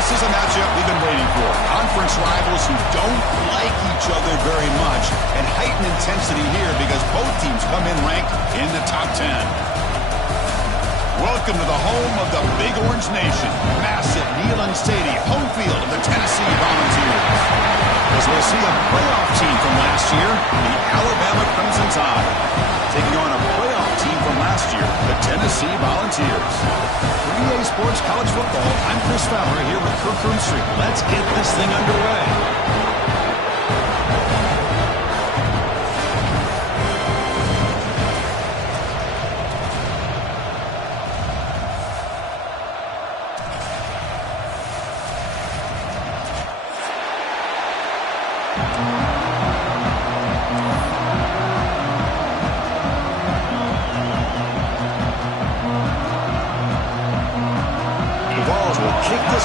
This is a matchup we've been waiting for. Conference rivals who don't like each other very much, and heightened intensity here because both teams come in ranked in the top 10. Welcome to the home of the Big Orange Nation. Massive Neyland Stadium, home field of the Tennessee Volunteers. As we'll see a playoff team from last year, the Alabama Crimson Tide, taking on a playoff team from last year, the Tennessee Volunteers. For EA Sports College Football, I'm Chris Fowler here with Kirk Roomstreet. Let's get this thing underway.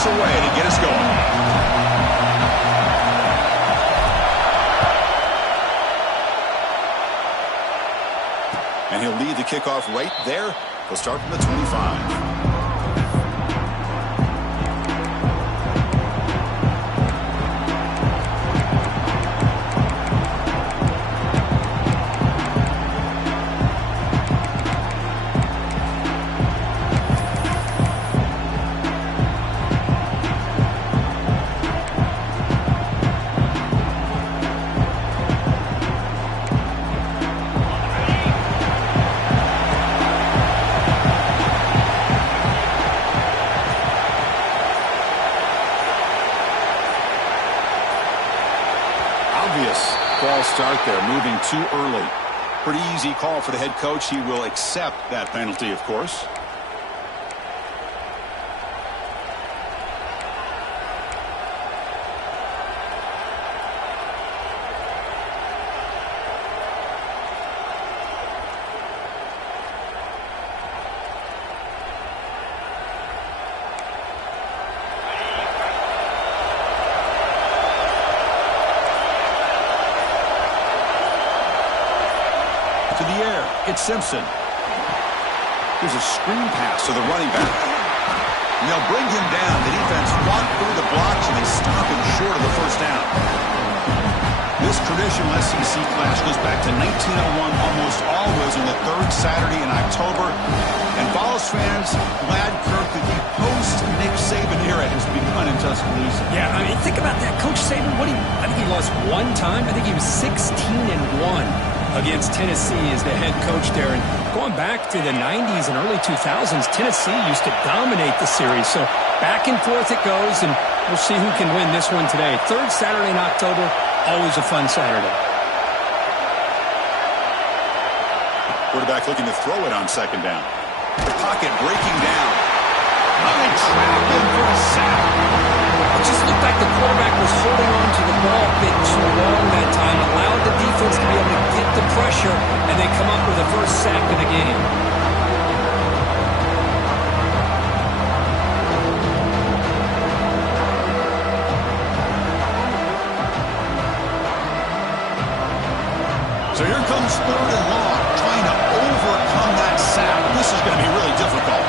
Away to get us going. And he'll lead the kickoff right there. He'll start from the 25. False start there, moving too early. Pretty easy call for the head coach. He will accept that penalty, of course. To the air, it's Simpson. Here's a screen pass to the running back. And they'll bring him down. The defense walked through the blocks, and they stop him short of the first down. This traditional SEC clash goes back to 1901, almost always on the third Saturday in October. And Vols fans glad, Kirk, that the post-Nick Saban era has begun in Tuscaloosa. Yeah, I mean, think about that. Coach Saban, I think he lost one time. I think he was 16-1. Against Tennessee as the head coach there. And going back to the 90s and early 2000s, Tennessee used to dominate the series. So back and forth it goes, and we'll see who can win this one today. Third Saturday in October, always a fun Saturday. Quarterback looking to throw it on second down. The pocket breaking down. Running track in for a sack. It just looked like the quarterback was holding on to the ball a bit too long that time, allowed the defense to be able to get the pressure, and they come up with the first sack of the game. So here comes third and long, trying to overcome that sack. This is going to be really difficult.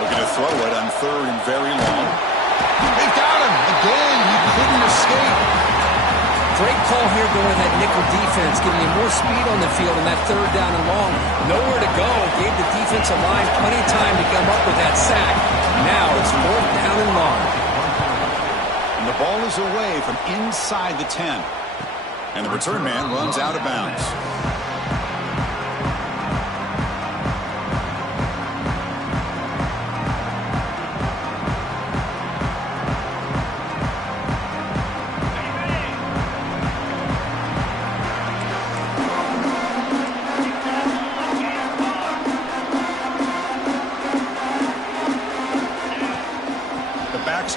Looking to throw it on third and very long. They've got him. Again, he couldn't escape. Great call here going with that nickel defense, giving him more speed on the field on that third down and long. Nowhere to go. Gave the defensive line plenty of time to come up with that sack. Now it's fourth down and long. And the ball is away from inside the 10. And the return man runs out of bounds.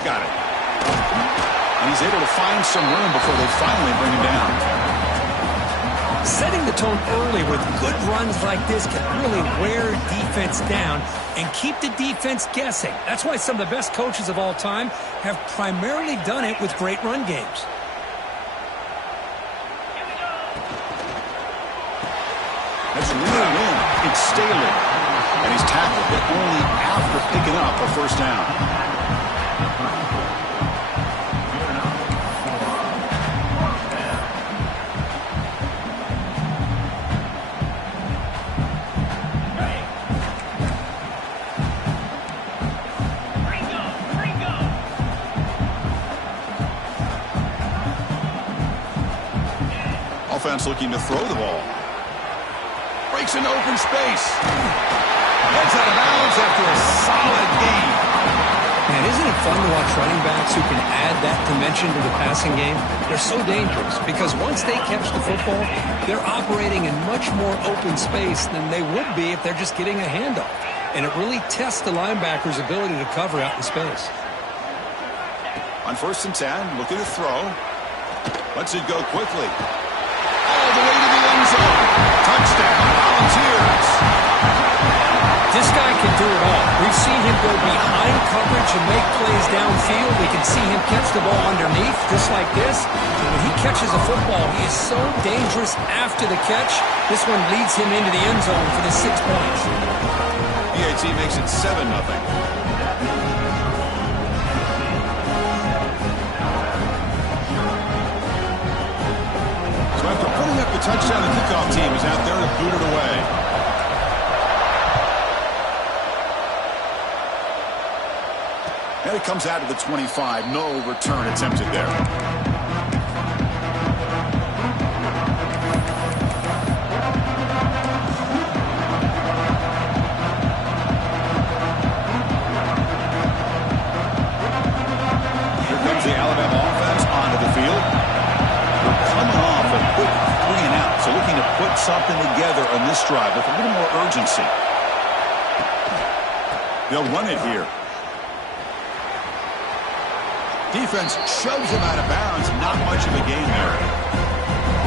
Got it. And he's able to find some room before they finally bring him down. Setting the tone early with good runs like this can really wear defense down and keep the defense guessing. That's why some of the best coaches of all time have primarily done it with great run games. That's reeled in. It's Staley. And he's tackled, but only after picking up a first down. Offense looking to throw the ball. Breaks into open space. Heads out of bounds after a solid gain. Man, isn't it fun to watch running backs who can add that dimension to the passing game? They're so dangerous because once they catch the football, they're operating in much more open space than they would be if they're just getting a handoff. And it really tests the linebacker's ability to cover out in space. On 1st and 10, looking to throw. Lets it go quickly. All the way to the end zone. Touchdown, Volunteers. This guy can do it all. We've seen him go behind coverage and make plays downfield. We can see him catch the ball underneath, just like this. And when he catches a football, he is so dangerous after the catch. This one leads him into the end zone for the 6 points. PAT makes it 7-0. So after putting up the touchdown, the kickoff team is out there to boot it away. And it comes out to the 25. No return attempted there. Here comes the Alabama offense onto the field. We're coming off a quick 3-and-out, so looking to put something together on this drive with a little more urgency. They'll run it here. Defense shoves him out of bounds. Not much of a gain there.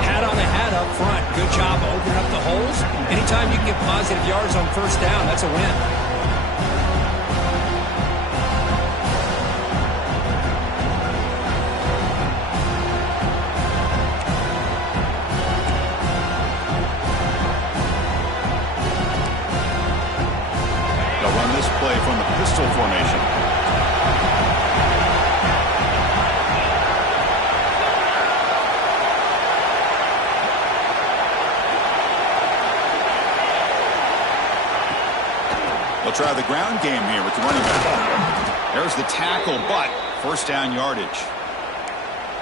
Hat on a hat up front. Good job opening up the holes. Anytime you can get positive yards on 1st down, that's a win. They'll run this play from the pistol formation. They'll try the ground game here with the running back. There's the tackle, but 1st down yardage.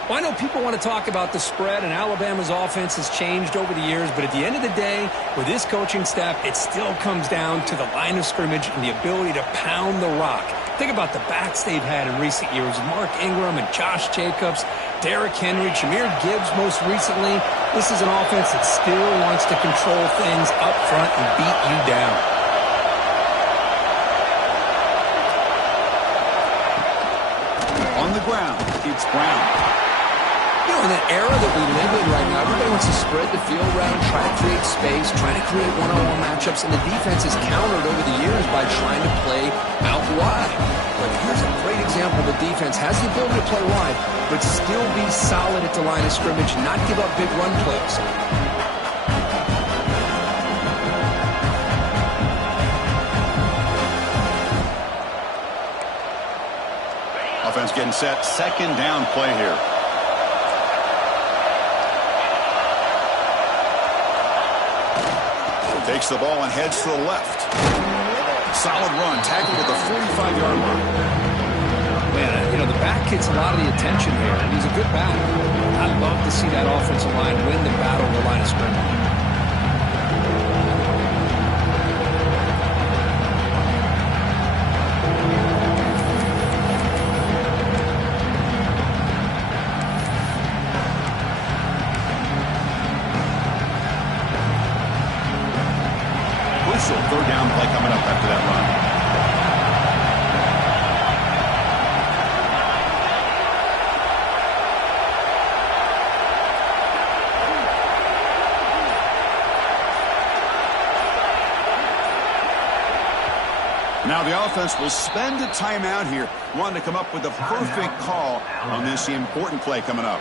Well, I know people want to talk about the spread, and Alabama's offense has changed over the years, but at the end of the day, with this coaching staff, it still comes down to the line of scrimmage and the ability to pound the rock. Think about the backs they've had in recent years. Mark Ingram and Josh Jacobs, Derrick Henry, Jahmyr Gibbs most recently. This is an offense that still wants to control things up front and beat you down. On the ground, it's Brown. You know, in an era that we live in right now, everybody wants to spread the field around, try to create space, try to create one-on-one matchups, and the defense has countered over the years by trying to play out wide. But here's a great example. The defense has the ability to play wide, but still be solid at the line of scrimmage, not give up big run plays. Offense getting set. 2nd down play here. Takes the ball and heads to the left. Solid run. Tackled at the 45-yard line. Man, you know, the back gets a lot of the attention here, and he's a good back. I'd love to see that offensive line win the battle on the line of scrimmage. Crucial 3rd down play coming up after that run. Now the offense will spend a timeout here, wanting to come up with a perfect call on this important play coming up.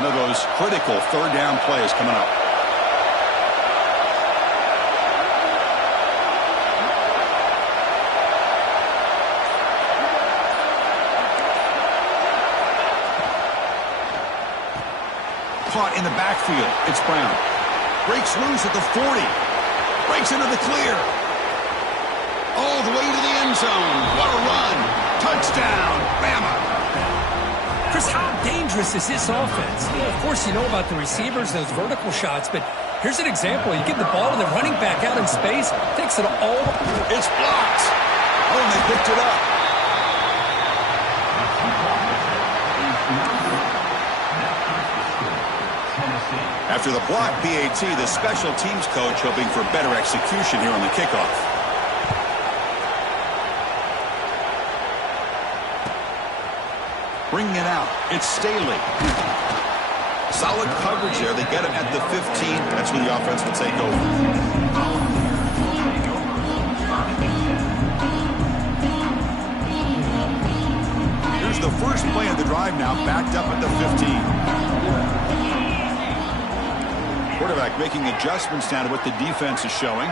One of those critical third down plays coming up. Caught in the backfield. It's Brown. Breaks loose at the 40. Breaks into the clear. All the way to the end zone. What a run. Touchdown, Bama. Chris, how dangerous is this offense? Of course, you know about the receivers, those vertical shots, but here's an example. You give the ball to the running back out in space, takes it all. It's blocked. Oh, and they picked it up. After the block PAT, the special teams coach hoping for better execution here on the kickoff. Bringing it out. It's Staley. Solid coverage there. They get him at the 15. That's when the offense will take over. Here's the first play of the drive now, backed up at the 15. Quarterback making adjustments now to what the defense is showing.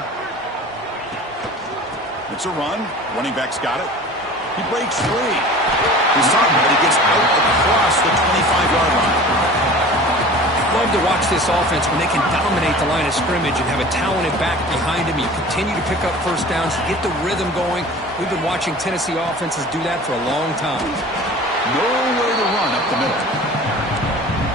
It's a run. Running back's got it. He breaks free. He's talking, but he gets out across the 25-yard line. Love to watch this offense when they can dominate the line of scrimmage and have a talented back behind him. You continue to pick up first downs, get the rhythm going. We've been watching Tennessee offenses do that for a long time. Nowhere to run up the middle.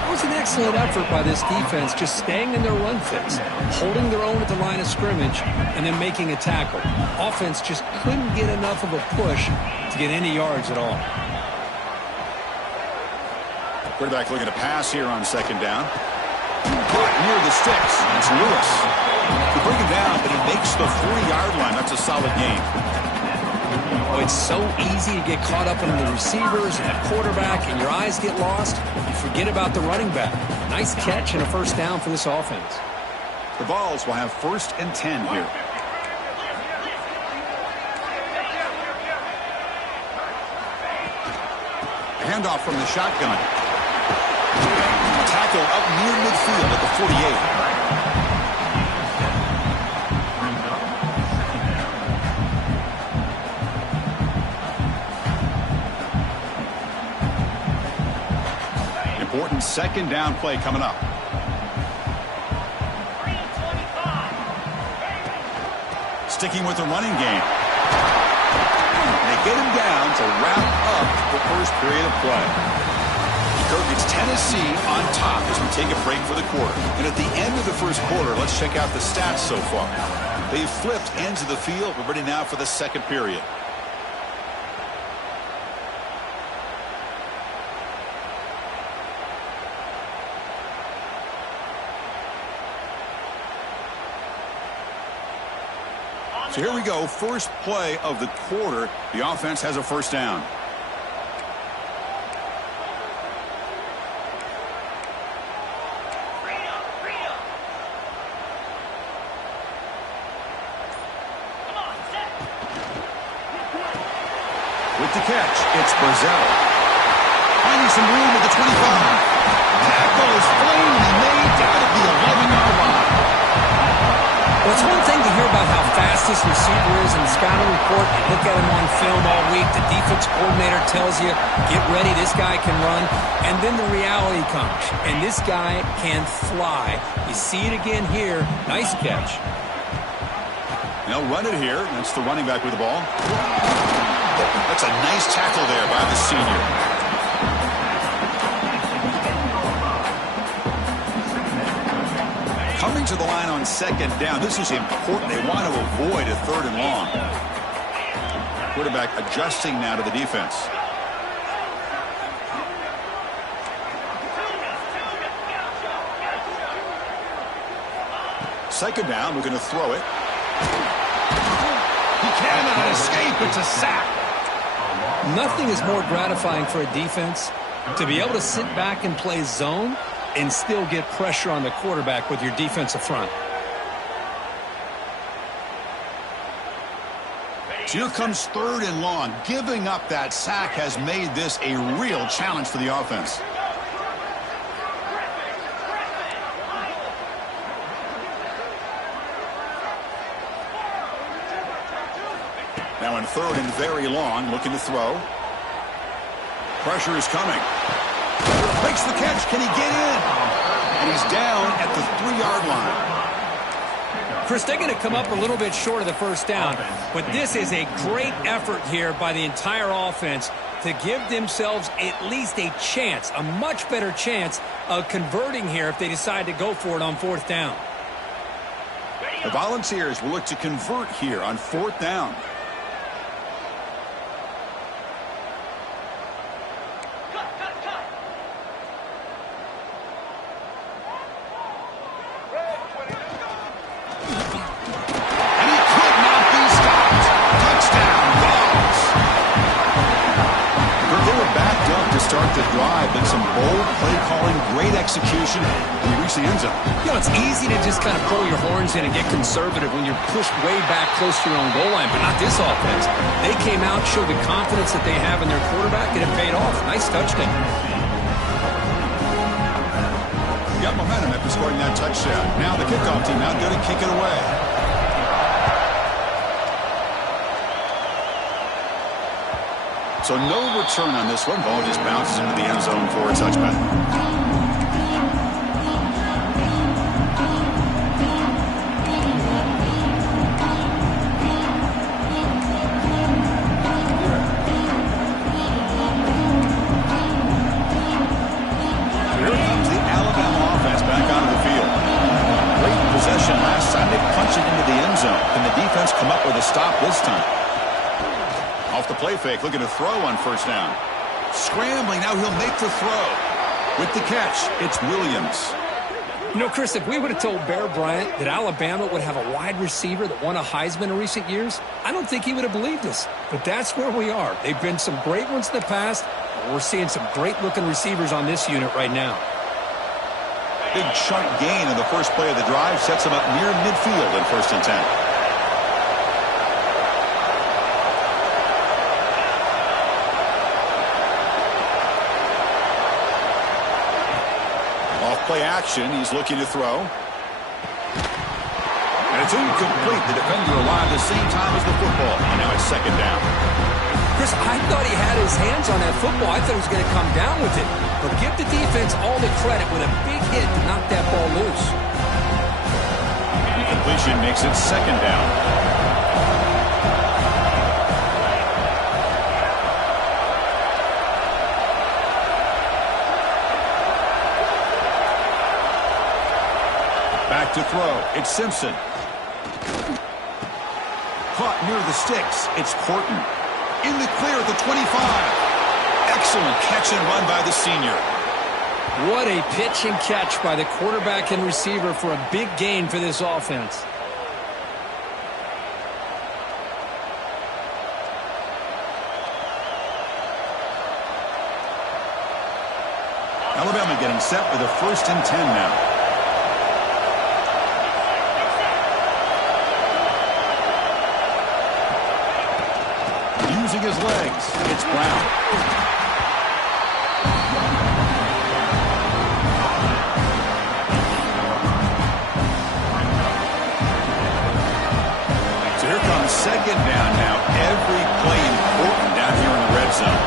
It was an excellent effort by this defense, just staying in their run fix, holding their own at the line of scrimmage, and then making a tackle. Offense just couldn't get enough of a push to get any yards at all. Quarterback looking to pass here on second down. Caught near the sticks. It's Lewis. They bring him down, but he makes the 40-yard line. That's a solid gain. Oh, it's so easy to get caught up in the receivers and the quarterback, and your eyes get lost. You forget about the running back. Nice catch and a first down for this offense. The Vols will have 1st and 10 here. Handoff from the shotgun. Tackle up near midfield at the 48. Important second down play coming up. Sticking with the running game. They get him down to wrap up the first period of play. Kirk, it's Tennessee on top as we take a break for the quarter. And at the end of the first quarter, let's check out the stats so far. They've flipped ends of the field. We're ready now for the second period. So here we go, first play of the quarter. The offense has a first down. With the catch, it's Brazell. Finding some room at the 25. Tackle is plainly made down at the 11-yard line. Well, it's one thing to hear about how fast this receiver is in the scouting report. You look at him on film all week. The defense coordinator tells you, get ready, this guy can run. And then the reality comes, and this guy can fly. You see it again here. Nice catch. They'll run it here. That's the running back with the ball. That's a nice tackle there by the senior. Coming to the line on second down. This is important. They want to avoid a 3rd and long. Quarterback adjusting now to the defense. Second down, we're going to throw it. He cannot escape. It's a sack. Nothing is more gratifying for a defense to be able to sit back and play zone and still get pressure on the quarterback with your defensive front. So here comes 3rd and long. Giving up that sack has made this a real challenge for the offense. Now in third and very long, looking to throw. Pressure is coming. Makes the catch. Can he get in? And he's down at the 3-yard line. Chris, they're going to come up a little bit short of the first down, but this is a great effort here by the entire offense to give themselves at least a chance, a much better chance of converting here if they decide to go for it on fourth down. The Volunteers will look to convert here on fourth down. Start the drive, but some bold play calling, great execution, and we reach the end zone. You know, it's easy to just kind of pull your horns in and get conservative when you're pushed way back close to your own goal line, but not this offense. They came out, showed the confidence that they have in their quarterback, and it paid off. Nice touchdown. Got momentum after scoring that touchdown. Now the kickoff team out there to kick it away. So no return on this one. Ball just bounces into the end zone for a touchback. Here comes the Alabama offense back onto the field. Great possession last time. They punched it into the end zone. Can the defense come up with a stop this time? Off the play fake, looking to throw on first down. Scrambling, now he'll make the throw. With the catch, it's Williams. You know, Chris, if we would have told Bear Bryant that Alabama would have a wide receiver that won a Heisman in recent years, I don't think he would have believed us. But that's where we are. They've been some great ones in the past, and we're seeing some great-looking receivers on this unit right now. Big chunk gain in the first play of the drive sets him up near midfield in first and 10. Play action. He's looking to throw. And it's incomplete. The defender alive at the same time as the football. And now it's second down. Chris, I thought he had his hands on that football. I thought he was going to come down with it. But give the defense all the credit with a big hit to knock that ball loose. Completion makes it second down. Back to throw. It's Simpson. Caught near the sticks. It's Corton. In the clear at the 25. Excellent catch and run by the senior. What a pitch and catch by the quarterback and receiver for a big gain for this offense. Alabama getting set with a first and 10 now. Using his legs, it's Brown. So here comes second down now. Every play important down here in the red zone.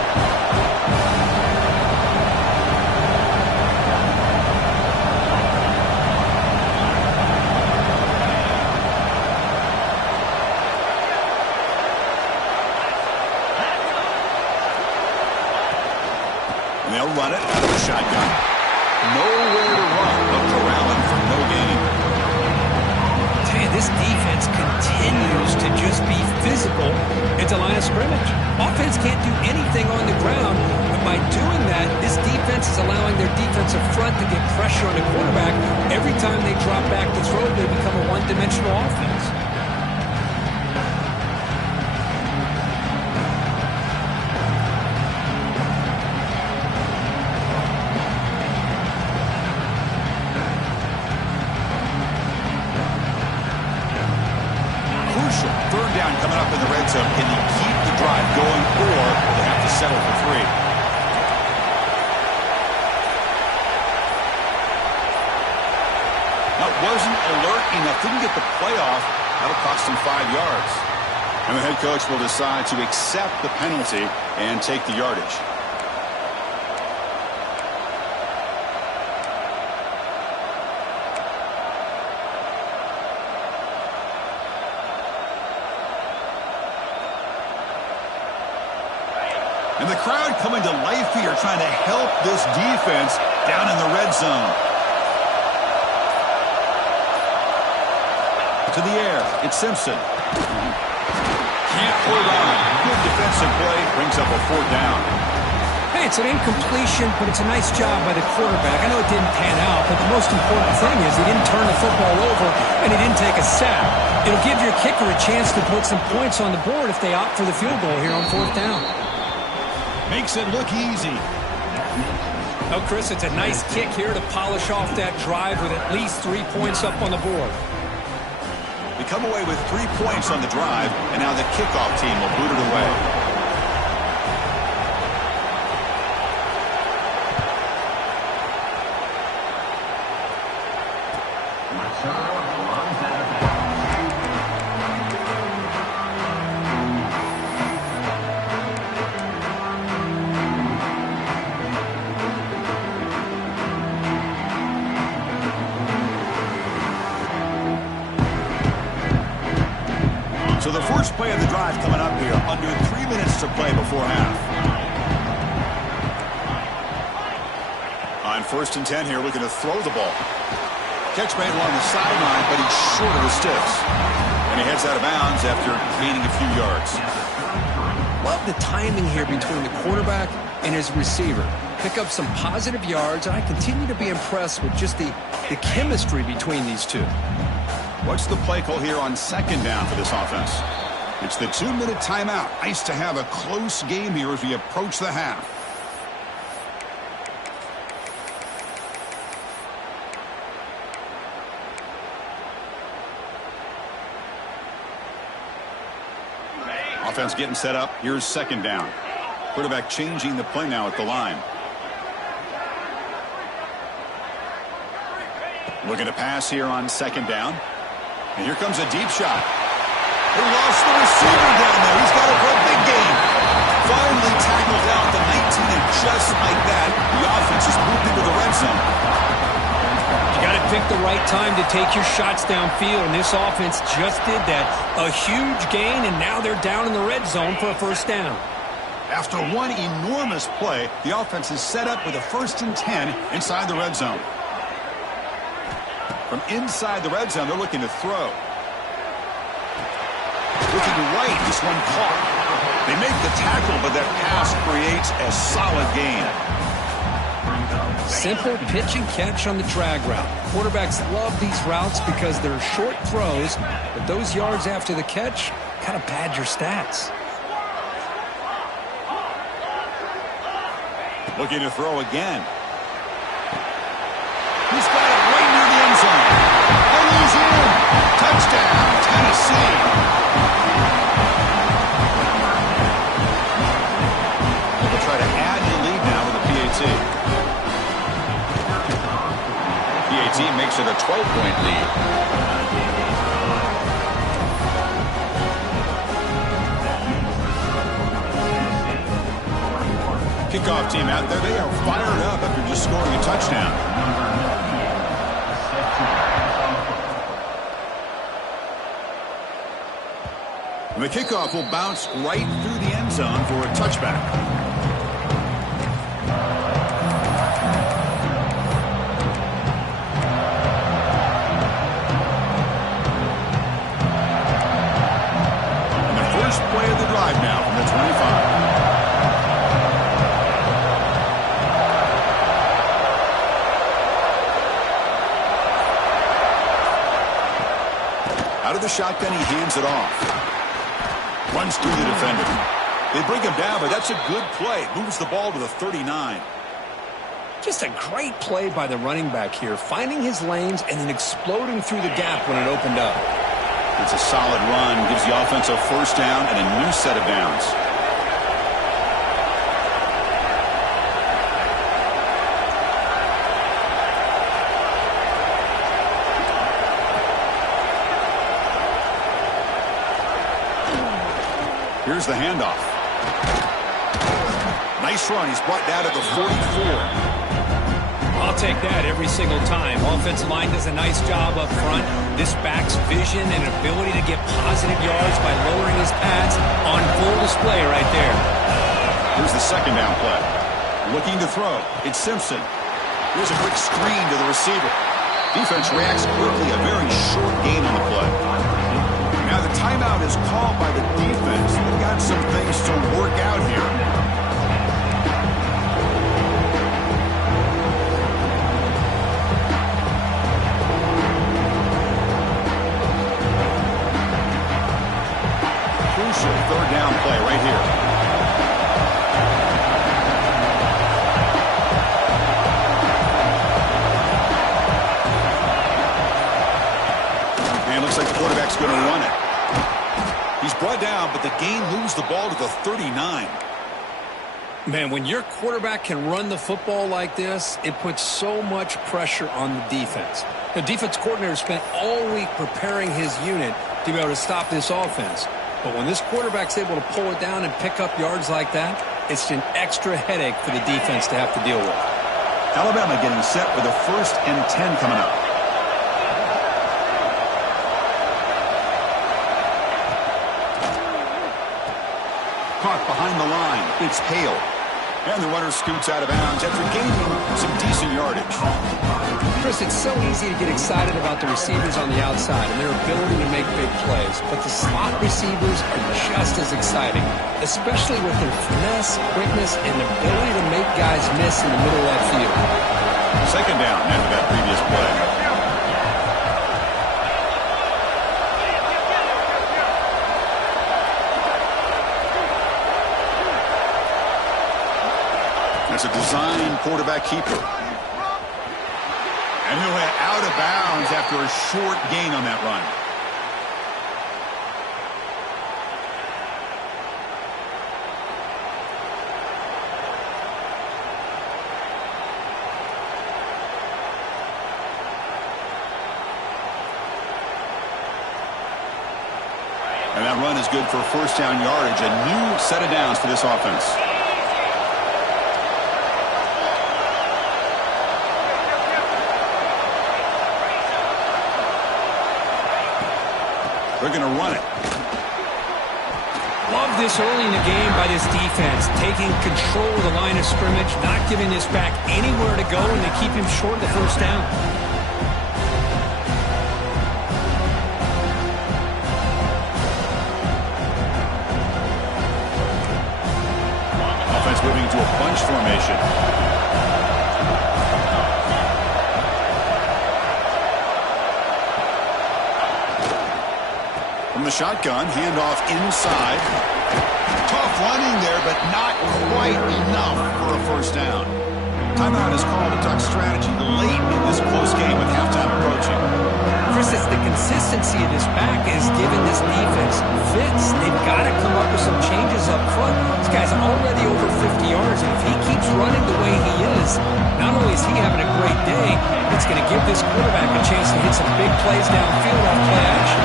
They'll run it out of the shotgun. Nowhere to run, but corralling for no gain. Tell you, this defense continues to just be physical at the line of scrimmage. Offense can't do anything on the ground, but by doing that, this defense is allowing their defensive front to get pressure on the quarterback. Every time they drop back to throw, they become a one-dimensional offense. Third down coming up in the red zone. Can they keep the drive going, or they have to settle for 3? That wasn't alert enough. Didn't get the play off. That'll cost him 5 yards. And the head coach will decide to accept the penalty and take the yardage. And the crowd coming to life here, trying to help this defense down in the red zone. To the air, it's Simpson. Can't hold on. Good defensive play, brings up a 4th down. Hey, it's an incompletion, but it's a nice job by the quarterback. I know it didn't pan out, but the most important thing is he didn't turn the football over and he didn't take a sack. It'll give your kicker a chance to put some points on the board if they opt for the field goal here on 4th down. Makes it look easy. Oh, Chris, it's a nice kick here to polish off that drive with at least 3 points up on the board. We come away with 3 points on the drive, and now the kickoff team will boot it away. So the first play of the drive coming up here, under 3 minutes to play before half. On 1st and 10 here, looking to throw the ball. Catch made along the sideline, but he's short of the sticks. And he heads out of bounds after gaining a few yards. Love the timing here between the quarterback and his receiver. Pick up some positive yards, and I continue to be impressed with just the chemistry between these two. What's the play call here on 2nd down for this offense? It's the 2-minute timeout. Nice to have a close game here as we approach the half. Offense getting set up. Here's 2nd down. Quarterback changing the play now at the line. Looking to pass here on 2nd down. And here comes a deep shot. They lost the receiver down there. He's got it for a big gain. Finally tackled out the 19, and just like that, the offense has moved into the red zone. You got to pick the right time to take your shots downfield, and this offense just did that. A huge gain, and now they're down in the red zone for a 1st down. After one enormous play, the offense is set up with a 1st and 10 inside the red zone. From inside the red zone, they're looking to throw. Looking right, this one caught. They make the tackle, but that pass creates a solid gain. Simple pitch and catch on the drag route. Quarterbacks love these routes because they're short throws, but those yards after the catch kind of pad your stats. Looking to throw again. He's got it right near the end zone. And he's in. Touchdown, Tennessee. They'll try to add the lead now with a PAT. PAT makes it a 12-point lead. Kickoff team out there. They are fired up after just scoring a touchdown. And the kickoff will bounce right through the end zone for a touchback. And the first play of the drive now from the 25. Out of the shotgun, he hands it off. Runs through the defender. They bring him down, but that's a good play. Moves the ball to the 39. Just a great play by the running back here, finding his lanes and then exploding through the gap when it opened up. It's a solid run. Gives the offense a 1st down and a new set of downs. Here's the handoff. Nice run. He's brought down to the 44. I'll take that every single time. Offensive line does a nice job up front. This back's vision and ability to get positive yards by lowering his pads on full display right there. Here's the second down play. Looking to throw. It's Simpson. Here's a quick screen to the receiver. Defense reacts quickly. A very short gain on the play. Now the timeout is called by the defense. They've got some things to work out here. Crucial third down play right here. And looks like the quarterback's going to run it. He's brought down, but the game moves the ball to the 39. Man, when your quarterback can run the football like this, it puts so much pressure on the defense. The defense coordinator spent all week preparing his unit to be able to stop this offense. But when this quarterback's able to pull it down and pick up yards like that, it's an extra headache for the defense to have to deal with. Alabama getting set with a 1st and 10 coming up. Caught behind the line. It's Hale. And the runner scoots out of bounds after gaining some decent yardage. Chris, it's so easy to get excited about the receivers on the outside and their ability to make big plays, but the slot receivers are just as exciting, especially with their finesse, quickness, and ability to make guys miss in the middle of that field. Second down after that previous play. That's a design quarterback keeper. And he'll head out of bounds after a short gain on that run. And that run is good for first down yardage. A new set of downs for this offense. They're going to run it. Love this early in the game by this defense, taking control of the line of scrimmage, not giving this back anywhere to go, and they keep him short of the first down. Offense moving into a bunch formation. From the shotgun, handoff inside. Tough running there, but not quite enough for a first down. Timeout is called a duck strategy late in this close game with halftime approaching. Chris, it's the consistency of this back is giving this defense fits. They've got to come up with some changes up front. This guy's already over 50 yards, and if he keeps running the way he is, not only is he having a great day, it's going to give this quarterback a chance to hit some big plays downfield on play action.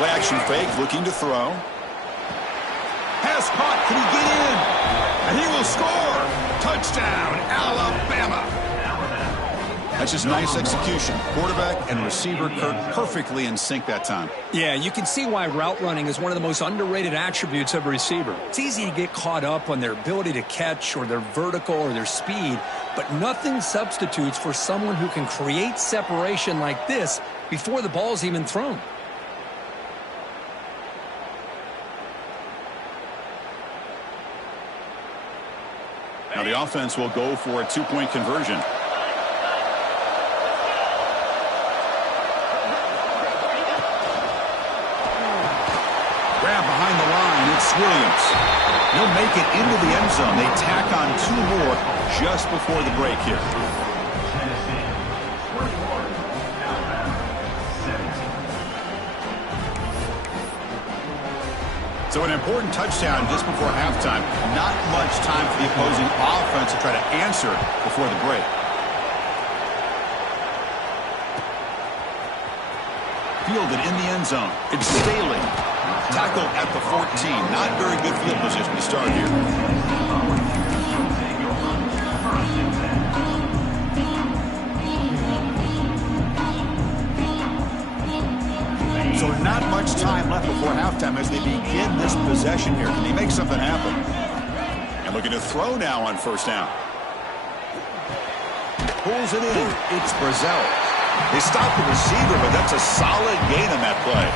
Play action fake, looking to throw. Pass caught. Can he get in? And he will score. Touchdown, Alabama. That's just nice execution. Quarterback and receiver perfectly in sync that time. Yeah, you can see why route running is one of the most underrated attributes of a receiver. It's easy to get caught up on their ability to catch or their vertical or their speed, but nothing substitutes for someone who can create separation like this before the ball's even thrown. Now the offense will go for a two-point conversion. Grab behind the line. It's Williams. He'll make it into the end zone. They tack on two more just before the break here. So an important touchdown just before halftime. Not much time for the opposing offense to try to answer before the break. fielded in the end zone. It's Staley. Tackled at the 14. Not very good field position to start here. So not much time left before halftime as they begin this possession here. Can they make something happen? And looking to throw now on first down. Pulls it in. It's Brazil. They stop the receiver, but that's a solid gain on that play.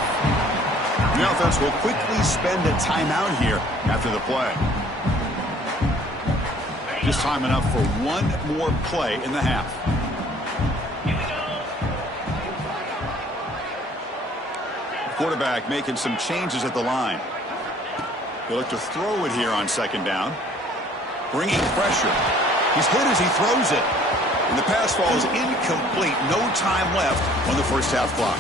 The offense will quickly spend a timeout here after the play. Just time enough for one more play in the half. Quarterback making some changes at the line. They look to throw it here on second down. Bringing pressure. He's hit as he throws it. And the pass falls incomplete. No time left on the first half clock.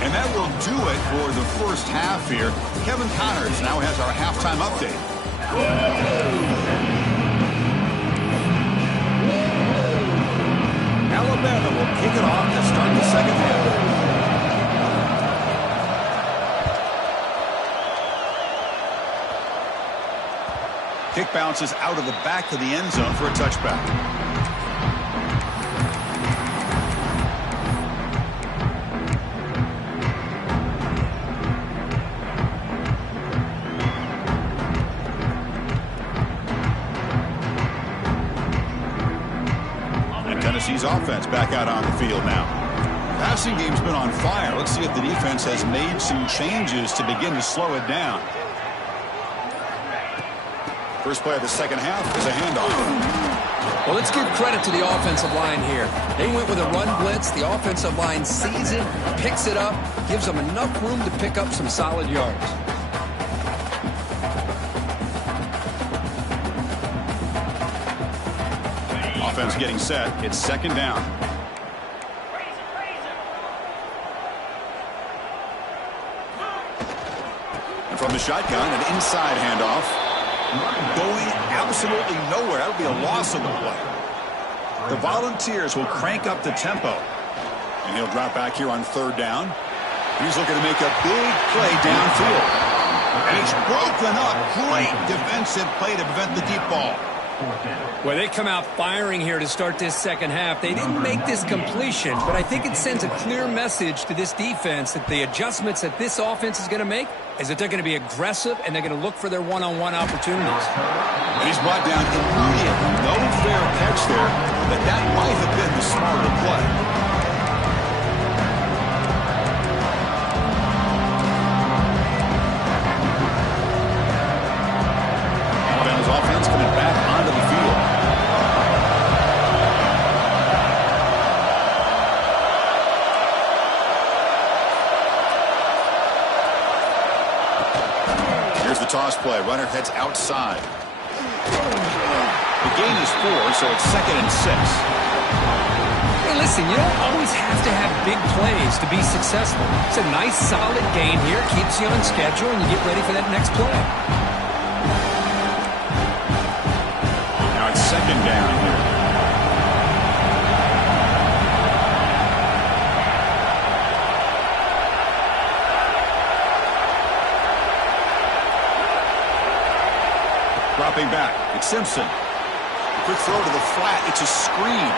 And that will do it for the first half here. Kevin Connors now has our halftime update. Alabama will kick it off to start the second half. Kick bounces out of the back of the end zone for a touchback. And Tennessee's offense back out on the field now. Passing game's been on fire. Let's see if the defense has made some changes to begin to slow it down. First play of the second half is a handoff. Well, let's give credit to the offensive line here. They went with a run blitz. The offensive line sees it, picks it up, gives them enough room to pick up some solid yards. Offense getting set. It's second down. And from the shotgun, an inside handoff. Going absolutely nowhere. That'll be a loss on the play. The Volunteers will crank up the tempo. And he'll drop back here on third down. He's looking to make a big play downfield. And it's broken up. Great defensive play to prevent the deep ball. Well, they come out firing here to start this second half. They didn't make this completion, but I think it sends a clear message to this defense that the adjustments that this offense is going to make is that they're going to be aggressive and they're going to look for their one-on-one opportunities. And he's brought down immediately. No fair catch there, but that might have been the smarter play. Offense coming back onto the field. Here's the toss play. Runner heads outside. The gain is 4, so it's 2nd and 6. Hey, listen, you don't always have to have big plays to be successful. It's a nice, solid gain here. Keeps you on schedule, and you get ready for that next play. Second down here. Dropping back. It's Simpson. Quick throw to the flat. It's a screen.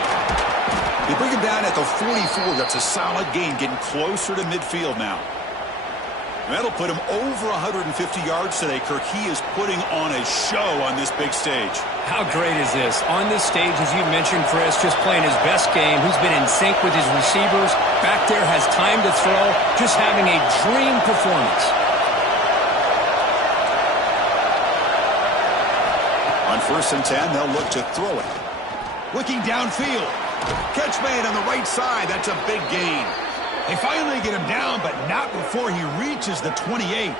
They bring him down at the 44. That's a solid gain, getting closer to midfield now. That'll put him over 150 yards today, Kirk. He is putting on a show on this big stage. How great is this? On this stage, as you mentioned, Chris, just playing his best game. He's been in sync with his receivers. Back there, has time to throw. Just having a dream performance. On 1st and 10, they'll look to throw it. Looking downfield. Catch made on the right side. That's a big gain. They finally get him down, but not before he reaches the 28.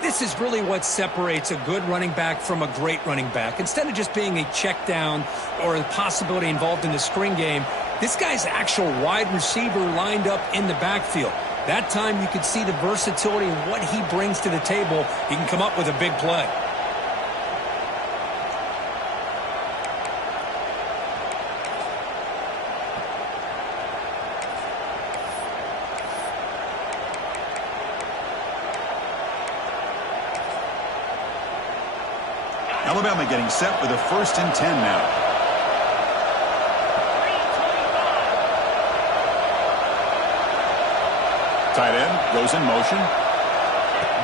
This is really what separates a good running back from a great running back. Instead of just being a check down or a possibility involved in the screen game, this guy's actual wide receiver lined up in the backfield. That time you could see the versatility and what he brings to the table. He can come up with a big play. Alabama getting set for the 1st and 10 now. Tight end goes in motion.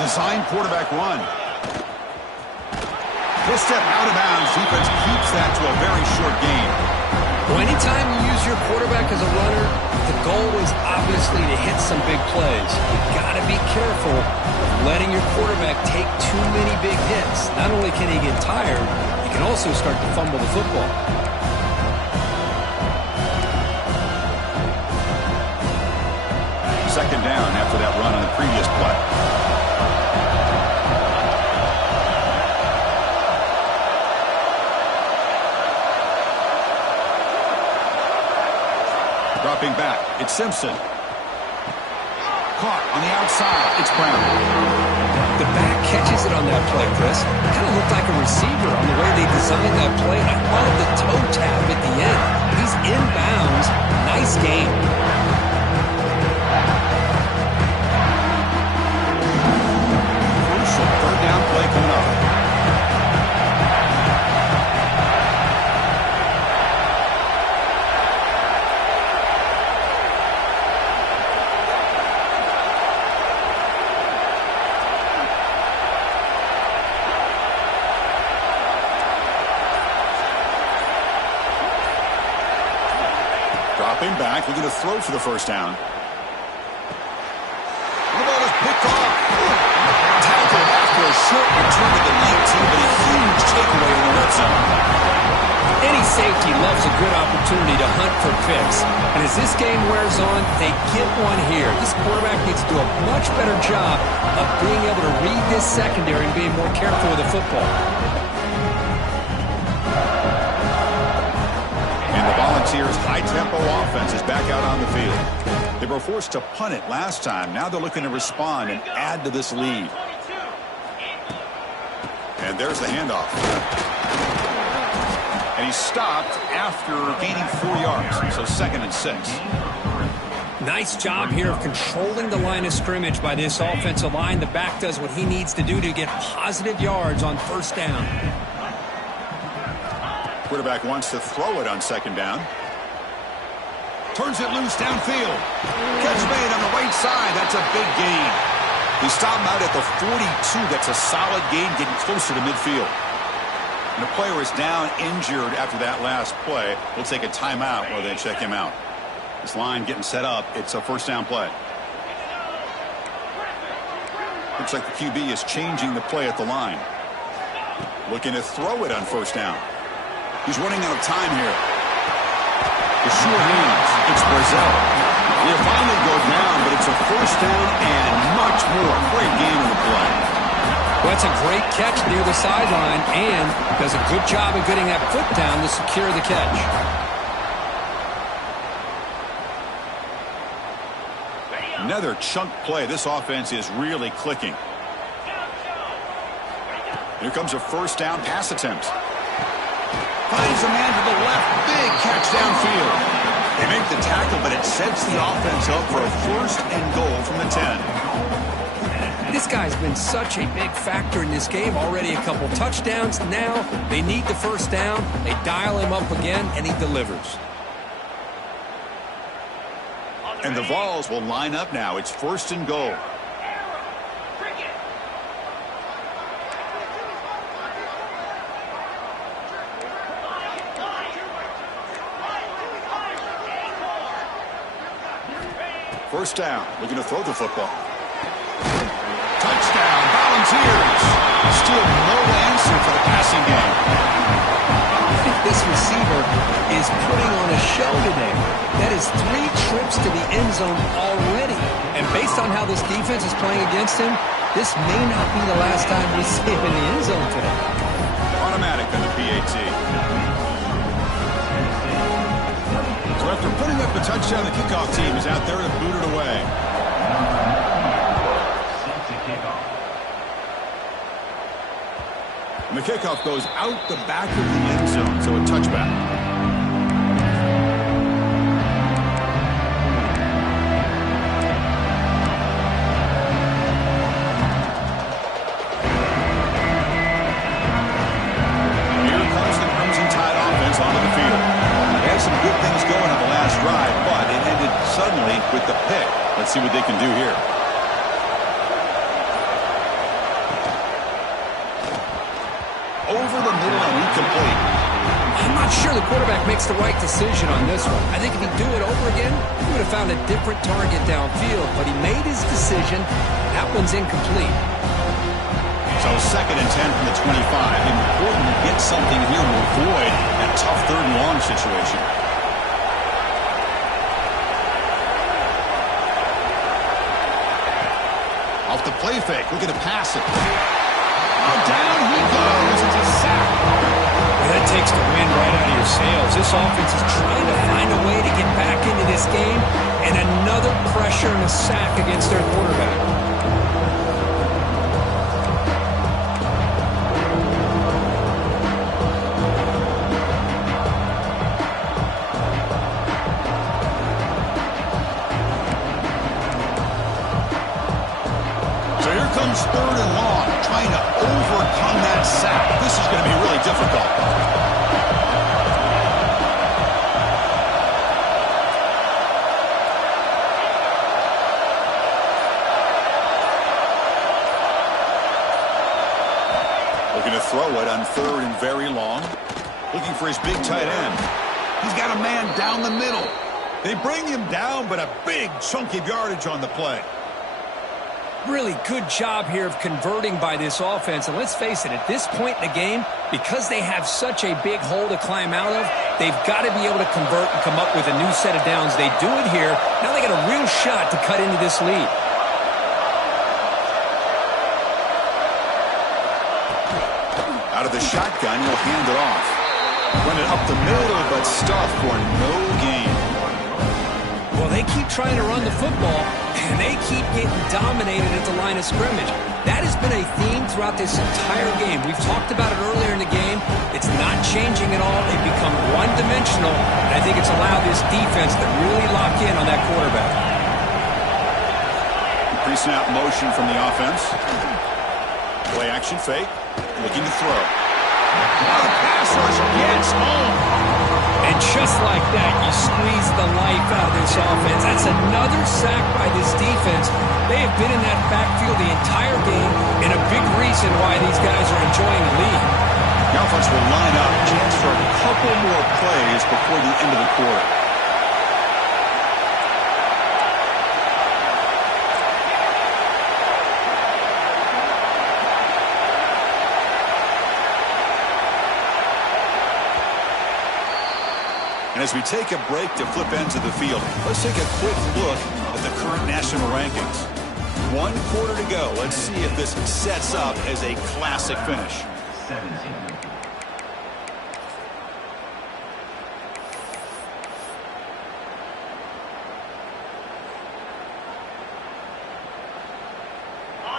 Design quarterback run. He'll step out of bounds. Defense keeps that to a very short gain. Well, anytime you use your quarterback as a runner, the goal is obviously to hit some big plays. You've got to be careful of letting your quarterback take too many big hits. Not only can he get tired, he can also start to fumble the football. Second down after that run on the previous play. Dropping back, it's Simpson. Caught on the outside, it's Brown. The back catches it on that play, Chris. It kind of looked like a receiver on the way they designed that play. I love the toe tap at the end. He's inbounds. Nice game. Crucial third down play coming up. Dropping back, looking to throw for the first down. The ball is picked off. Tackle after a short return to the 19, but a huge takeaway in the red zone. Any safety loves a good opportunity to hunt for picks. And as this game wears on, they get one here. This quarterback needs to do a much better job of being able to read this secondary and being more careful with the football. Volunteers' high-tempo offense is back out on the field. They were forced to punt it last time. Now they're looking to respond and add to this lead. And there's the handoff. And he stopped after gaining 4 yards. So 2nd and 6. Nice job here of controlling the line of scrimmage by this offensive line. The back does what he needs to do to get positive yards on first down. Quarterback wants to throw it on 2nd down. Turns it loose downfield. Catch made on the right side. That's a big gain. He stopped him out at the 42. That's a solid gain, getting closer to midfield. And the player is down injured after that last play. We'll take a timeout while they check him out. This line getting set up. It's a first down play. Looks like the QB is changing the play at the line. Looking to throw it on first down. He's running out of time here. The sure hands. It's Brazil. He'll finally go down, but it's a first down and much more. Great game in the play. Well, that's a great catch near the sideline and does a good job of getting that foot down to secure the catch. Another chunk play. This offense is really clicking. Here comes a first down pass attempt. Finds a man to the left. Big catch downfield. They make the tackle, but it sets the offense up for a 1st and goal from the 10. This guy's been such a big factor in this game. Already a couple touchdowns. Now they need the first down. They dial him up again, and he delivers. And the Vols will line up now. It's 1st and goal. First down, looking to throw the football. Touchdown, Volunteers. Still no answer for the passing game. I think this receiver is putting on a show today. That is 3 trips to the end zone already. And based on how this defense is playing against him, this may not be the last time we see him in the end zone today. Automatic on the PAT. So after putting up the touchdown, the kickoff team is out there to boot it away. And the kickoff goes out the back of the end zone, so a touchback. suddenly with the pick. Let's see what they can do here. Over the middle and incomplete. I'm not sure the quarterback makes the right decision on this one. I think if he'd do it over again, he would have found a different target downfield. But he made his decision. That one's incomplete. So 2nd and 10 from the 25. Important to get something here to avoid that tough 3rd and long situation. Off the play fake. Looking to pass it. Oh, down he goes. It's a sack. Well, that takes the wind right out of your sails. This offense is trying to find a way to get back into this game, and another pressure and a sack against their quarterback. So here comes 3rd and long, trying to overcome that sack. This is going to be really difficult. Looking to throw it on 3rd and very long. Looking for his big tight end. He's got a man down the middle. They bring him down, but a big chunk of yardage on the play. Really good job here of converting by this offense. And let's face it, at this point in the game, because they have such a big hole to climb out of, they've got to be able to convert and come up with a new set of downs. They do it here. Now they got a real shot to cut into this lead. Out of the shotgun, he'll hand it off. Run it up the middle, but stuff for no gain. Well, they keep trying to run the football, and they keep getting dominated at the line of scrimmage. That has been a theme throughout this entire game. We've talked about it earlier in the game. It's not changing at all. They've become one-dimensional, and I think it's allowed this defense to really lock in on that quarterback. Pre-snap motion from the offense. Play action fake. Looking to throw. The pass rush gets home. And just like that, you squeeze the life out of this offense. That's another sack by this defense. They have been in that backfield the entire game, and a big reason why these guys are enjoying the lead. The offense will line up. Chance for a couple more plays before the end of the quarter. And as we take a break to flip ends of the field, let's take a quick look at the current national rankings. 1 quarter to go. Let's see if this sets up as a classic finish. 17.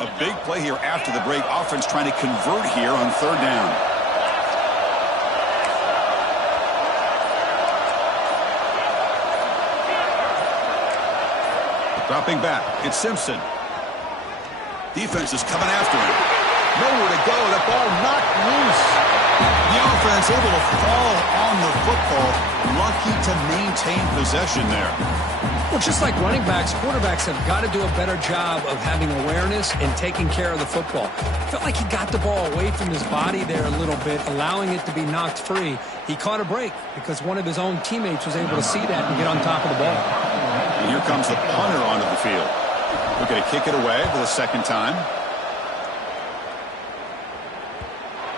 A big play here after the break. Offense trying to convert here on 3rd down. Dropping back, it's Simpson. Defense is coming after him. Nowhere to go, that ball knocked loose. The offense able to fall on the football. Lucky to maintain possession there. Well, just like running backs, quarterbacks have got to do a better job of having awareness and taking care of the football. Felt like he got the ball away from his body there a little bit, allowing it to be knocked free. He caught a break because one of his own teammates was able to see that and get on top of the ball. And here comes the punter onto the field. Looking to kick it away for the 2nd time.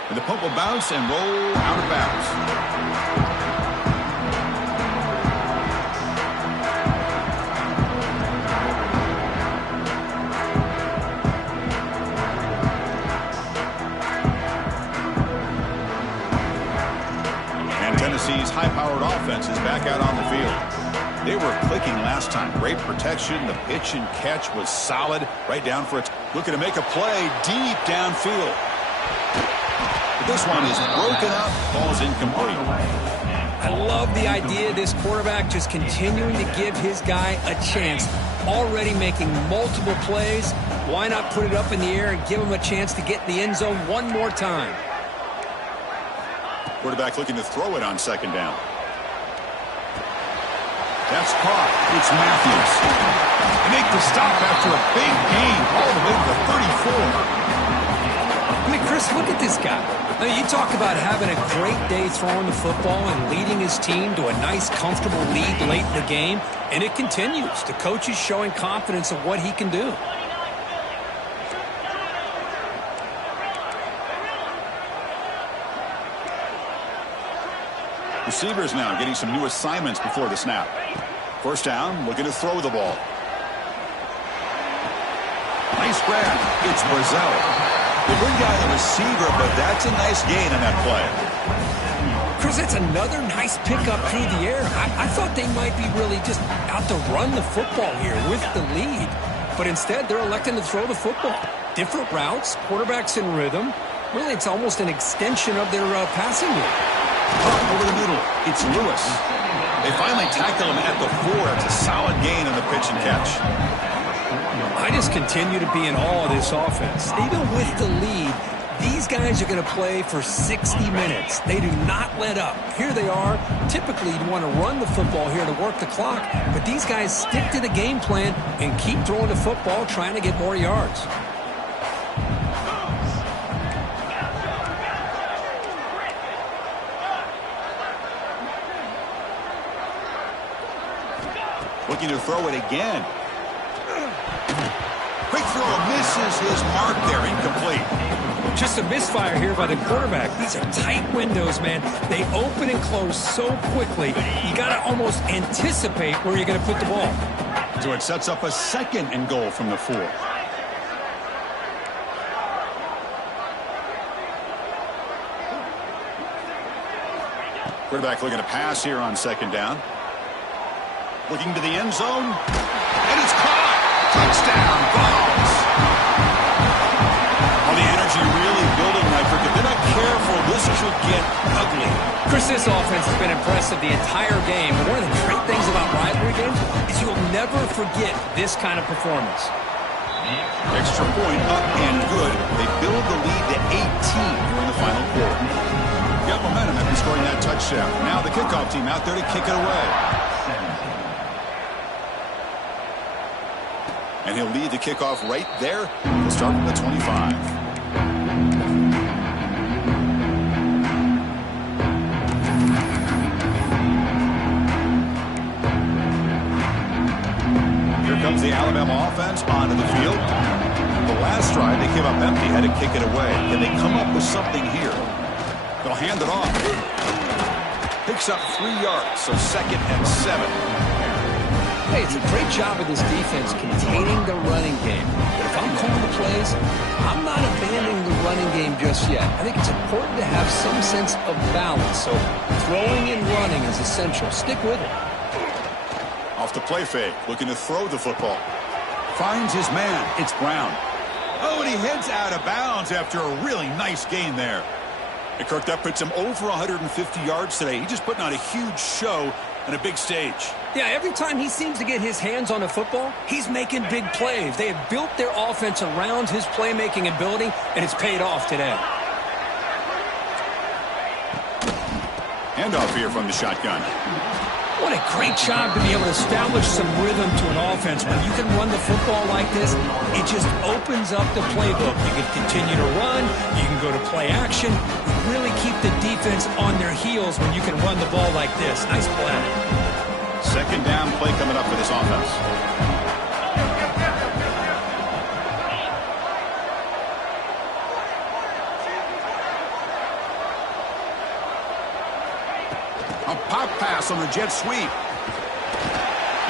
And the punt will bounce and roll out of bounds. Tennessee's high-powered offense is back out on the field. They were clicking last time. Great protection. The pitch and catch was solid. Right down for it. Looking to make a play deep downfield. But this one is broken up. Ball's incomplete. I love the idea of this quarterback just continuing to give his guy a chance. Already making multiple plays. Why not put it up in the air and give him a chance to get in the end zone one more time? Quarterback looking to throw it on 2nd down. That's caught. It's Matthews. They make the stop after a big gain all the way to the 34. I mean, Chris, look at this guy. I mean, you talk about having a great day throwing the football and leading his team to a nice, comfortable lead late in the game, and it continues. The coach is showing confidence of what he can do. Receivers now getting some new assignments before the snap. First down, looking to throw the ball. Nice grab. It's Brazil. They bring down the receiver, but that's a nice gain on that play. Chris, that's another nice pickup through the air. I thought they might be really just out to run the football here with the lead. But instead, they're electing to throw the football. Different routes, quarterbacks in rhythm. Really, it's almost an extension of their passing game. Up over the middle, it's Lewis. They finally tackle him at the 4. It's a solid gain on the pitch and catch. I just continue to be in awe of this offense. Even with the lead, these guys are going to play for 60 minutes. They do not let up. Here they are. Typically, you want to run the football here to work the clock, but these guys stick to the game plan and keep throwing the football, trying to get more yards. Looking to throw it again. Quick throw misses his mark there, incomplete. Just a misfire here by the quarterback. These are tight windows, man. They open and close so quickly. You got to almost anticipate where you're going to put the ball. So it sets up a 2nd and goal from the 4. Quarterback looking to pass here on 2nd down. Looking to the end zone. And it's caught. Touchdown, Vols. Well, the energy really building, Nyford. If they're not careful, this could get ugly. Chris, this offense has been impressive the entire game. But one of the great things about rivalry games is you'll never forget this kind of performance. Extra point up and good. They build the lead to 18 here in the final quarter. Got momentum after scoring that touchdown. Now the kickoff team out there to kick it away. And he'll lead the kickoff right there. We'll start from the 25. Here comes the Alabama offense onto the field. The last drive, they came up empty, had to kick it away. Can they come up with something here? They'll hand it off. Picks up 3 yards, so 2nd and 7. Hey, it's a great job of this defense containing the running game. But if I'm calling the plays, I'm not abandoning the running game just yet. I think it's important to have some sense of balance. So throwing and running is essential. Stick with it. Off the play fake, looking to throw the football. Finds his man. It's Brown. Oh, and he heads out of bounds after a really nice gain there. And Kirk, that puts him over 150 yards today. He's just putting on a huge show on a big stage. Yeah, every time he seems to get his hands on the football, he's making big plays. They have built their offense around his playmaking ability, and it's paid off today. Handoff here from the shotgun. What a great job to be able to establish some rhythm to an offense. When you can run the football like this, it just opens up the playbook. You can continue to run. You can go to play action. You really keep the defense on their heels when you can run the ball like this. Nice play. 2nd down play coming up for this offense. A pop pass on the jet sweep.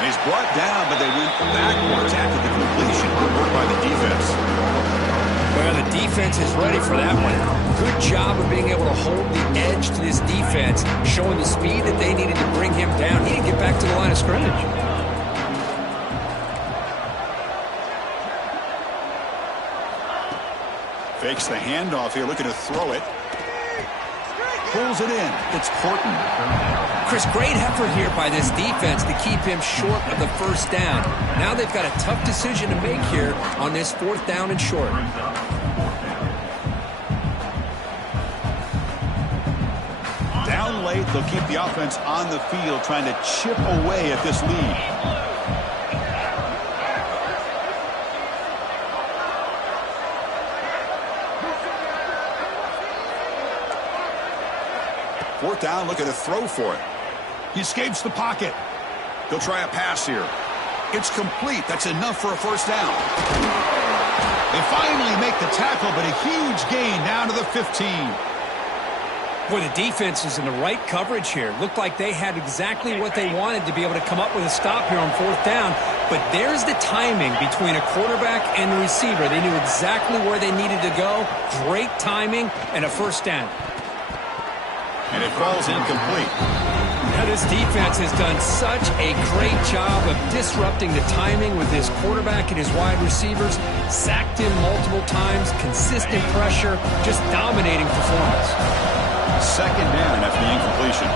And he's brought down, but they went backwards after the completion. Good work by the defense. Well, the defense is ready for that one. Good job of being able to hold the edge to this defense, showing the speed that they needed to bring him down. He didn't get back to the line of scrimmage. Fakes the handoff here, looking to throw it. Pulls it in. It's Horton. Chris, great effort here by this defense to keep him short of the first down. Now they've got a tough decision to make here on this 4th down and short. Down late. They'll keep the offense on the field trying to chip away at this lead. Fourth down, looking to throw for it. He escapes the pocket. He'll try a pass here. It's complete. That's enough for a first down. They finally make the tackle, but a huge gain down to the 15. Boy, the defense is in the right coverage here. Looked like they had exactly what they wanted to be able to come up with a stop here on fourth down. But there's the timing between a quarterback and the receiver. They knew exactly where they needed to go. Great timing and a first down. And it falls incomplete. Now this defense has done such a great job of disrupting the timing with his quarterback and his wide receivers. Sacked him multiple times, consistent pressure, just dominating performance. Second down after the incompletion.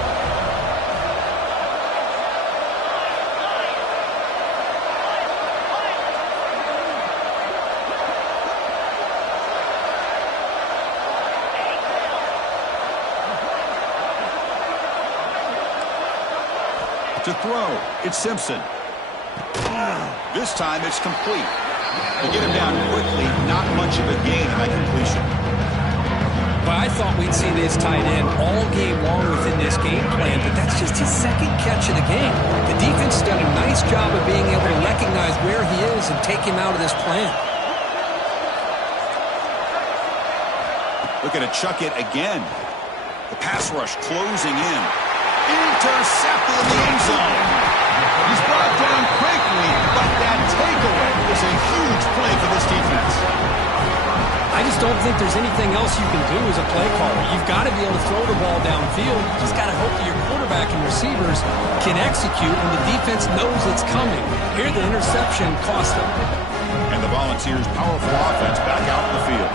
To throw, it's Simpson. This time it's complete. They get him down quickly, not much of a gain in that completion. Well, I thought we'd see this tight end all game long within this game plan, but that's just his second catch of the game. The defense has done a nice job of being able to recognize where he is and take him out of this plan. Looking to chuck it again. The pass rush closing in. Intercepted in the end zone. He's brought down quickly, but that takeaway is a huge play for this defense. I just don't think there's anything else you can do as a play caller. You've got to be able to throw the ball downfield. You just got to hope that your quarterback and receivers can execute when the defense knows it's coming. Here, the interception cost them. And the Volunteers' powerful offense back out in the field.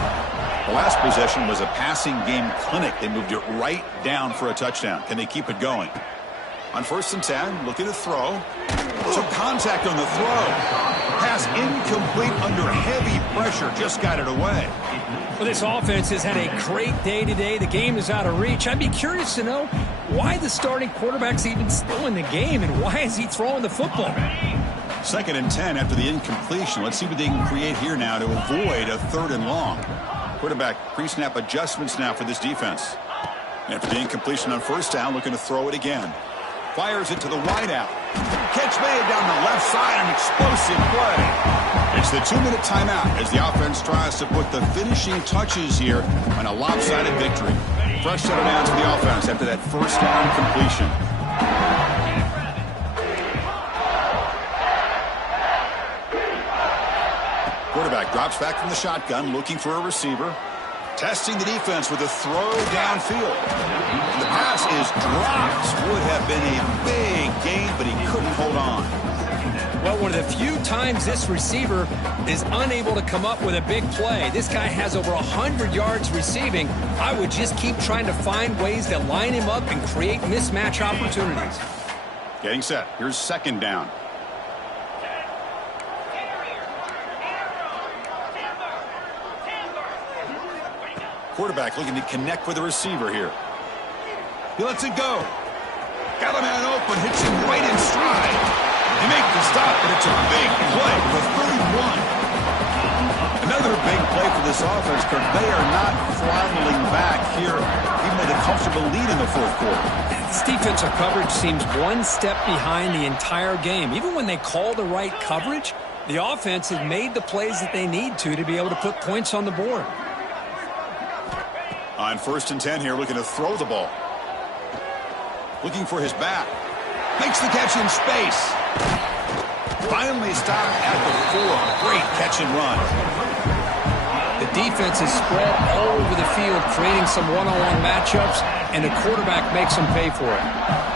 The last possession was a passing game clinic. They moved it right down for a touchdown. Can they keep it going? On 1st and 10, looking to throw. Some contact on the throw. Pass incomplete under heavy pressure. Just got it away. Well, this offense has had a great day today. The game is out of reach. I'd be curious to know why the starting quarterback's even still in the game and why is he throwing the football? 2nd and 10 after the incompletion. Let's see what they can create here now to avoid a 3rd and long. Quarterback pre-snap adjustments now for this defense. After the incompletion on 1st down, looking to throw it again. Fires it to the wideout. Catch made down the left side, an explosive play. It's the 2-minute timeout as the offense tries to put the finishing touches here on a lopsided victory. Fresh set of downs for the offense after that 1st down completion. Quarterback drops back from the shotgun, looking for a receiver. Testing the defense with a throw downfield. And the pass is dropped. Would have been a big gain, but he couldn't hold on. Well, one of the few times this receiver is unable to come up with a big play. This guy has over 100 yards receiving. I would just keep trying to find ways to line him up and create mismatch opportunities. Getting set. Here's 2nd down. Quarterback looking to connect with the receiver here. He lets it go. Got a man open, hits him right in stride. They make the stop, but it's a big play for 31. Another big play for this offense, because they are not throttling back here, even with a comfortable lead in the 4th quarter. This defensive coverage seems one step behind the entire game. Even when they call the right coverage, the offense has made the plays that they need to be able to put points on the board. On 1st and 10 here, looking to throw the ball. Looking for his back. Makes the catch in space. Finally stopped at the 4. Great catch and run. The defense is spread all over the field, creating some one-on-one matchups, and the quarterback makes them pay for it.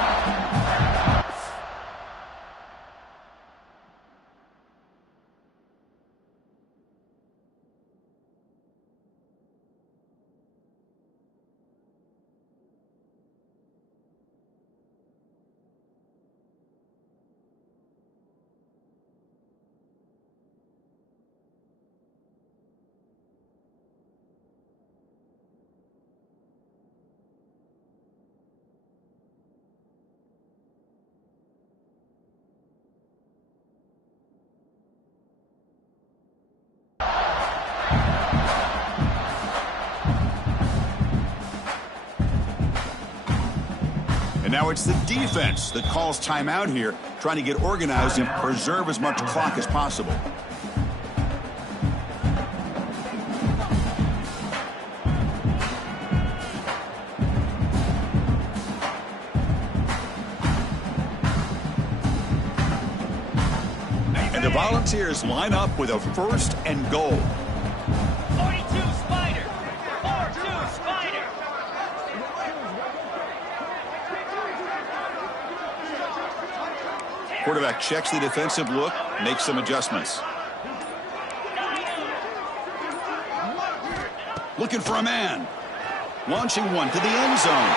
now it's the defense that calls timeout here, trying to get organized and preserve as much clock as possible. And the Volunteers line up with a 1st and goal. 42 Spider. 4-2 Spider. Quarterback checks the defensive look, makes some adjustments. Looking for a man. Launching one to the end zone.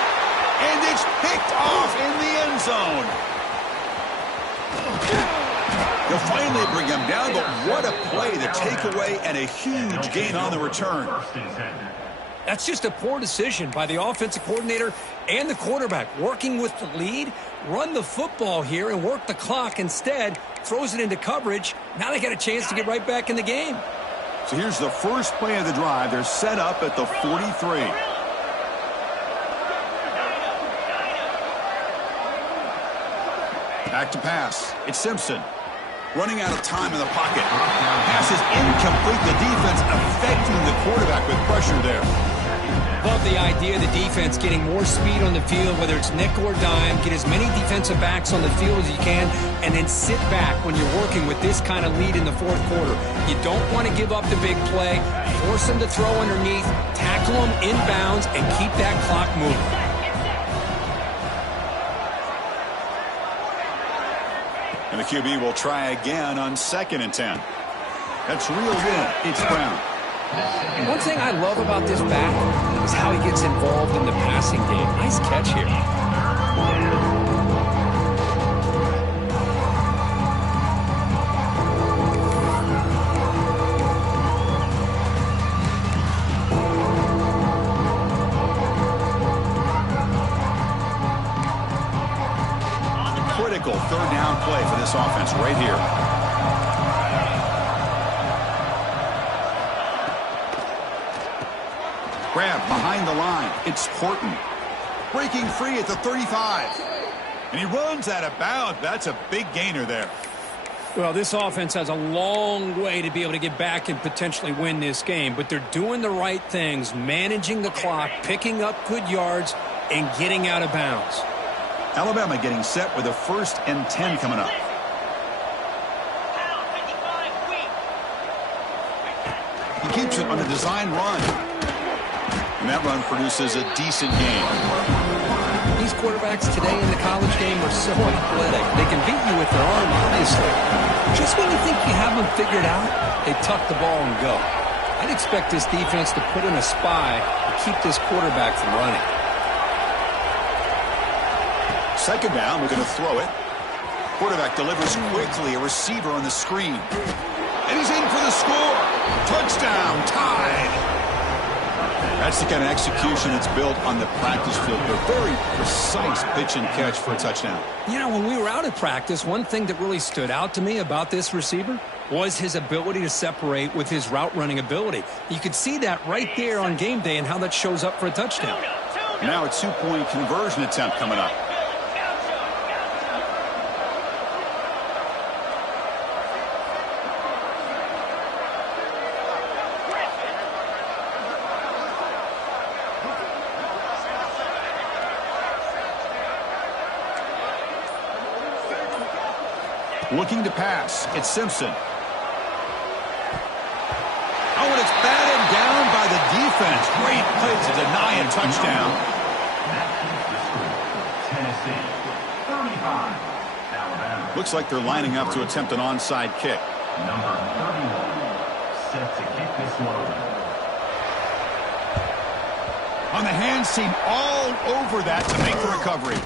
And it's picked off in the end zone. They'll finally bring him down, but what a play, the takeaway, and a huge gain on the return. That's just a poor decision by the offensive coordinator and the quarterback. Working with the lead, run the football here and work the clock. Instead, throws it into coverage. Now they got a chance to get right back in the game. So here's the first play of the drive. They're set up at the 43. Back to pass. It's Simpson. Running out of time in the pocket. Pass is incomplete. The defense affecting the quarterback with pressure there. Love the idea of the defense getting more speed on the field, whether it's nickel or dime. Get as many defensive backs on the field as you can, and then sit back when you're working with this kind of lead in the 4th quarter. You don't want to give up the big play. Force them to throw underneath, tackle them inbounds, and keep that clock moving. And the QB will try again on 2nd and 10. That's reeled in. It's Brown. One thing I love about this back is how he gets involved in the passing game. Nice catch here. Critical 3rd down play for this offense right here. Grab behind the line. It's Horton. Breaking free at the 35. And he runs out of bounds. That's a big gainer there. Well, this offense has a long way to be able to get back and potentially win this game, but they're doing the right things, managing the clock, picking up good yards, and getting out of bounds. Alabama getting set with a 1st and 10 coming up. He keeps it on a design run. And that run produces a decent game. These quarterbacks today in the college game are so athletic. They can beat you with their arm, obviously. Just when you think you have them figured out, they tuck the ball and go. I'd expect this defense to put in a spy to keep this quarterback from running. 2nd down, we're going to throw it. Quarterback delivers quickly, a receiver on the screen. And he's in for the score. Touchdown, tied. That's the kind of execution that's built on the practice field. A very precise pitch and catch for a touchdown. You know, when we were out at practice, one thing that really stood out to me about this receiver was his ability to separate with his route running ability. You could see that right there on game day and how that shows up for a touchdown. Now a 2-point conversion attempt coming up. Looking to pass. It's Simpson. Oh, and it's batted down by the defense. Great play to deny a touchdown. Tennessee, 35. Alabama. Looks like they're lining up to attempt an onside kick. Number 31, set to kick this one. On the hands team all over that to make the recovery.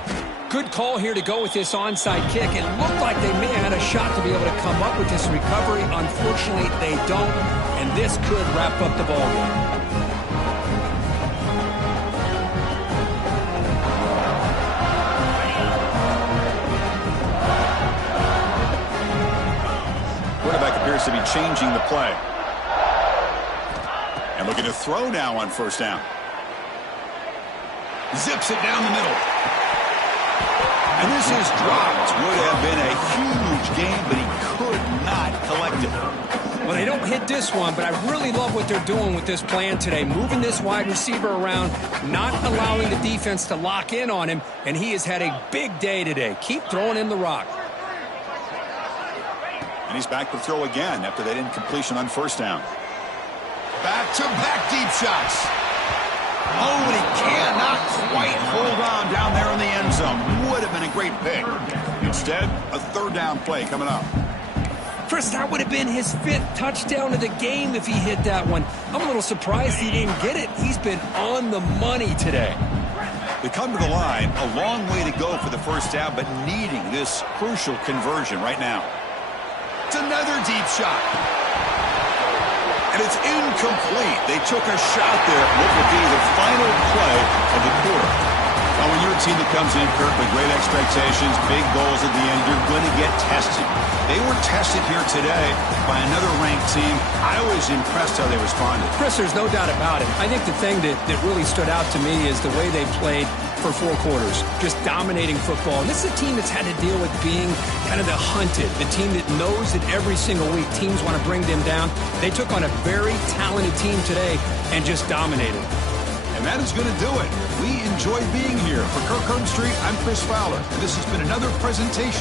Good call here to go with this onside kick. It looked like they may have had a shot to be able to come up with this recovery. Unfortunately, they don't, and this could wrap up the ballgame. Quarterback appears to be changing the play. And looking to throw now on 1st down. Zips it down the middle. And this is dropped. Would have been a huge game, but he could not collect it. Well, they don't hit this one, but I really love what they're doing with this plan today. Moving this wide receiver around, not allowing the defense to lock in on him, and he has had a big day today. Keep throwing him the rock. And he's back to throw again after that incompletion on first down. Back-to-back deep shots. Oh, and he cannot quite hold on down there in the end zone. Would have been a great pick. Instead, a third down play coming up. Chris, that would have been his 5th touchdown of the game if he hit that one. I'm a little surprised he didn't get it. He's been on the money today. They come to the line, a long way to go for the first down, but needing this crucial conversion right now. It's another deep shot. And it's incomplete. They took a shot there at what will be the final play of the quarter. Now, when you're a team that comes in, Kirk, with great expectations, big goals at the end, you're going to get tested. They were tested here today by another ranked team. I was impressed how they responded. Chris, there's no doubt about it. I think the thing that really stood out to me is the way they played for 4 quarters, just dominating football. And this is a team that's had to deal with being kind of the hunted, the team that knows that every single week teams want to bring them down. They took on a very talented team today and just dominated. And that is going to do it. We enjoy being here. For Kirk Street, I'm Chris Fowler, and this has been another presentation